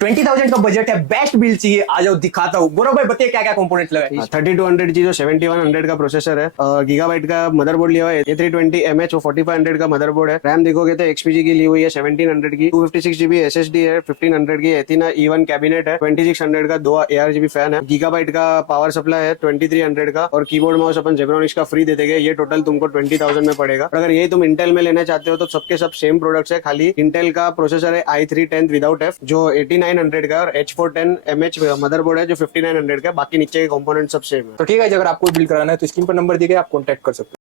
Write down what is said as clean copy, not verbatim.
20,000 का बजट है, best build चाहिए, आ जाओ दिखाता हूँ। गौरव भाई बताइए क्या क्या कंपोनेंट लगा है। 3200 जी जो 7100 का प्रोसेसर है, गीगाबाइट का मदरबोर्ड लिया हुआ है, A320MH वो 4500 का मदरबोर्ड है। रैम देखोगे तो XPG की ली हुई है 1700 की, 256GB SSD है, 1500 की एथिना E1 कैबिनेट है, 2600 का 2 ARGB फैन है, गीगाबाइट का पावर सप्लाई है 2300 का, और कीबोर्ड माउस अपन जेब्रॉनिक्स का फ्री दे देंगे। ये टोटल तुमको 20,000 में पड़ेगा। और अगर ये तुम इंटेल में लेना चाहते हो तो सबके सब सेम प्रोडक्ट्स है, खाली इंटेल का प्रोसेसर है i3 10 विदाउट F जो 8900 का, और H410MH मदरबोर्ड है जो 5900 का। बाकी नीचे के कंपोनेंट सब सेम है। तो ठीक है, अगर आपको बिल्ड कराना है तो स्क्रीन पर नंबर दिए गए, आप कॉन्टैक्ट कर सकते हो।